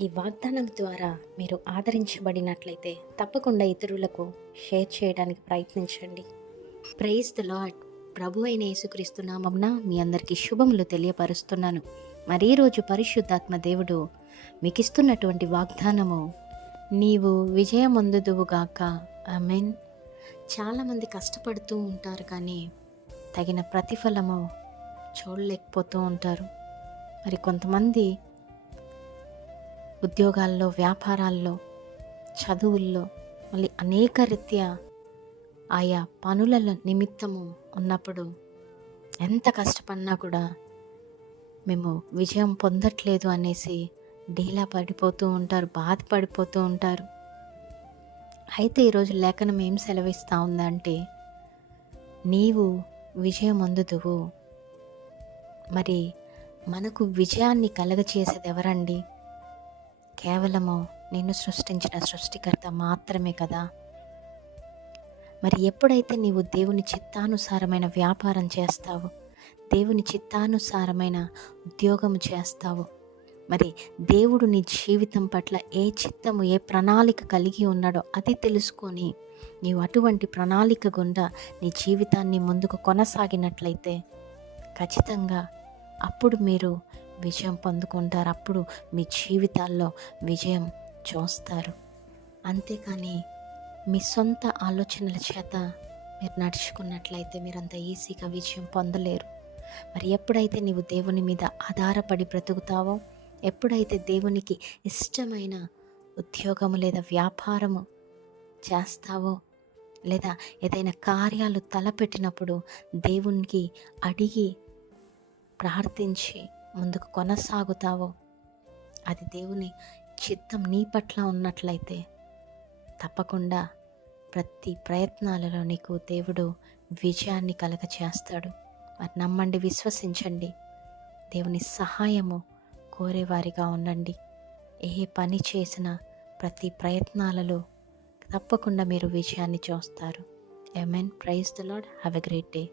ఈ వాగ్దానం ద్వారా మీరు ఆదరించబడినట్లయితే తప్పకుండా ఇతరులకు షేర్ చేయడానికి ప్రయత్నించండి. Praise the lord. ప్రభు అయిన యేసుక్రీస్తు నామమున మీ అందరికీ శుభములు తెలియపరుస్తున్నాను. మరి ఈరోజు పరిశుద్ధాత్మ దేవుడు మీకు ఇస్తున్నటువంటి వాగ్దానము, నీవు విజయమొందుదువుగాక. ఆమేన్. చాలామంది కష్టపడుతూ ఉంటారు, కానీ తగిన ప్రతిఫలము చూడలేకపోతూ ఉంటారు. మరి కొంతమంది ఉద్యోగాల్లో, వ్యాపారాల్లో, చదువుల్లో, మళ్ళీ అనేక రీత్యా ఆయా పనుల నిమిత్తము ఉన్నప్పుడు ఎంత కష్టపడినా కూడా మేము విజయం పొందట్లేదు అనేసి డీలా పడిపోతూ ఉంటారు, బాధపడిపోతూ ఉంటారు. అయితే ఈరోజు లేఖనం ఏం సెలవిస్తూ ఉందంటే, నీవు విజయం అందుదువు. మరి మనకు విజయాన్ని కలగచేసేది ఎవరండి? కేవలము నిన్ను సృష్టించిన సృష్టికర్త మాత్రమే కదా. మరి ఎప్పుడైతే నీవు దేవుని చిత్తానుసారమైన వ్యాపారం చేస్తావో, దేవుని చిత్తానుసారమైన ఉద్యోగం చేస్తావో, మరి దేవుడు నీ జీవితం పట్ల ఏ చిత్తము, ఏ ప్రణాళిక కలిగి ఉన్నాడో అది తెలుసుకొని నీవు అటువంటి ప్రణాళిక గుండా నీ జీవితాన్ని ముందుకు కొనసాగినట్లయితే ఖచ్చితంగా అప్పుడు మీరు విజయం పొందుకుంటారు. అప్పుడు మీ జీవితాల్లో విజయం చూస్తారు. అంతేకాని మీ సొంత ఆలోచనల చేత మీరు నడుచుకున్నట్లయితే మీరంత ఈజీగా విజయం పొందలేరు. మరి ఎప్పుడైతే నీవు దేవుని మీద ఆధారపడి బ్రతుకుతావో, ఎప్పుడైతే దేవునికి ఇష్టమైన ఉద్యోగము లేదా వ్యాపారము చేస్తావో, లేదా ఏదైనా కార్యాలు తలపెట్టినప్పుడు దేవునికి అడిగి ప్రార్థించి ముందుకు కొనసాగుతావో, అది దేవుని చిత్తం నీ పట్ల ఉన్నట్లయితే తప్పకుండా ప్రతి ప్రయత్నాలలో నీకు దేవుడు విజయాన్ని కలగచేస్తాడు. మరి నమ్మండి, విశ్వసించండి. దేవుని సహాయము కోరేవారిగా ఉండండి. ఏ పని చేసినా ప్రతి ప్రయత్నాలలో తప్పకుండా మీరు విజయాన్ని చూస్తారు. Amen. Praise the lord. Have a great day.